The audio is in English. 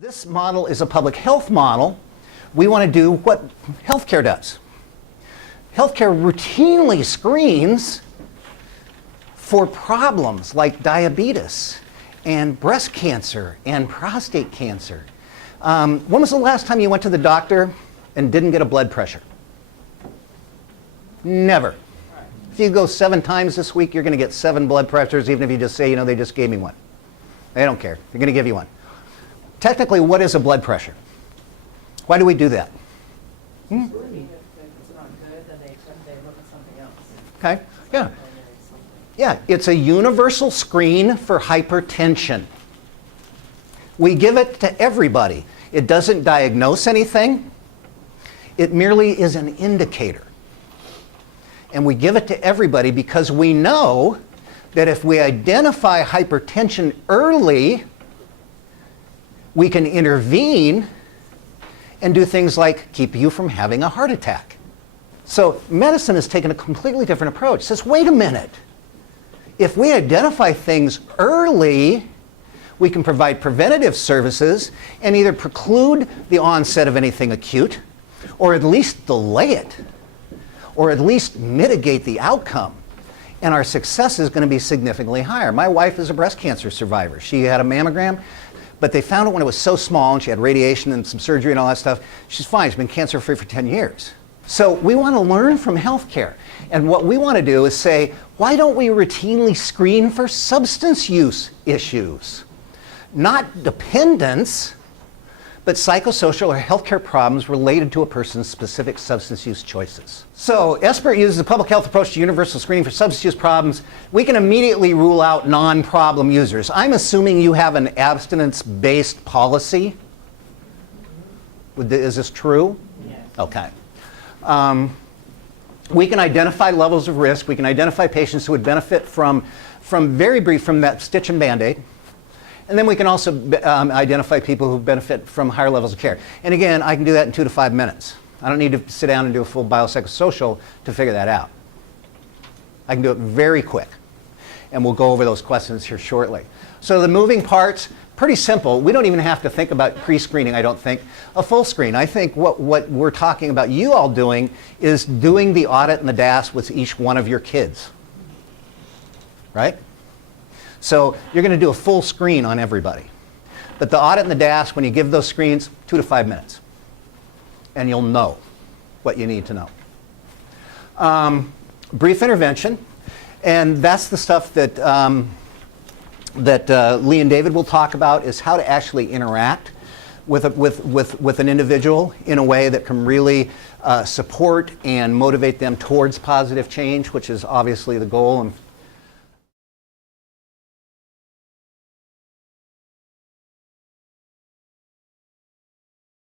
This model is a public health model. We want to do what healthcare does. Healthcare routinely screens for problems like diabetes and breast cancer and prostate cancer. When was the last time you went to the doctor and didn't get a blood pressure? Never. If you go 7 times this week, you're going to get 7 blood pressures, even if you just say, they just gave me one. They don't care. They're going to give you one. Technically, what is a blood pressure? Why do we do that? If it's not good, then they look at something else. Okay, yeah. Yeah, it's a universal screen for hypertension. We give it to everybody. It doesn't diagnose anything. It merely is an indicator. And we give it to everybody because we know that if we identify hypertension early, we can intervene and do things like keep you from having a heart attack. So medicine has taken a completely different approach. It says, wait a minute. If we identify things early, we can provide preventative services and either preclude the onset of anything acute, or at least delay it, or at least mitigate the outcome. And our success is going to be significantly higher. My wife is a breast cancer survivor. She had a mammogram, but they found it when it was so small, and she had radiation and some surgery and all that stuff. She's fine. She's been cancer-free for 10 years. So we want to learn from healthcare. And what we want to do is say, why don't we routinely screen for substance use issues? Not dependence, but psychosocial or healthcare problems related to a person's specific substance use choices. So SBIRT uses a public health approach to universal screening for substance use problems. We can immediately rule out non-problem users. I'm assuming you have an abstinence-based policy. Is this true? Yes. Okay. We can identify levels of risk. We can identify patients who would benefit from that stitch and Band-Aid. And then we can also identify people who benefit from higher levels of care. And again, I can do that in 2 to 5 minutes. I don't need to sit down and do a full biopsychosocial to figure that out. I can do it very quick. And we'll go over those questions here shortly. So the moving parts, pretty simple. We don't even have to think about pre-screening, I don't think. A full screen. I think what we're talking about you all doing is doing the audit and the DAS with each one of your kids. Right? So you're going to do a full screen on everybody. But the audit and the DAS, when you give those screens, 2 to 5 minutes. And you'll know what you need to know. Brief intervention. And that's the stuff that, Lee and David will talk about, is how to actually interact with an individual in a way that can really support and motivate them towards positive change, which is obviously the goal. And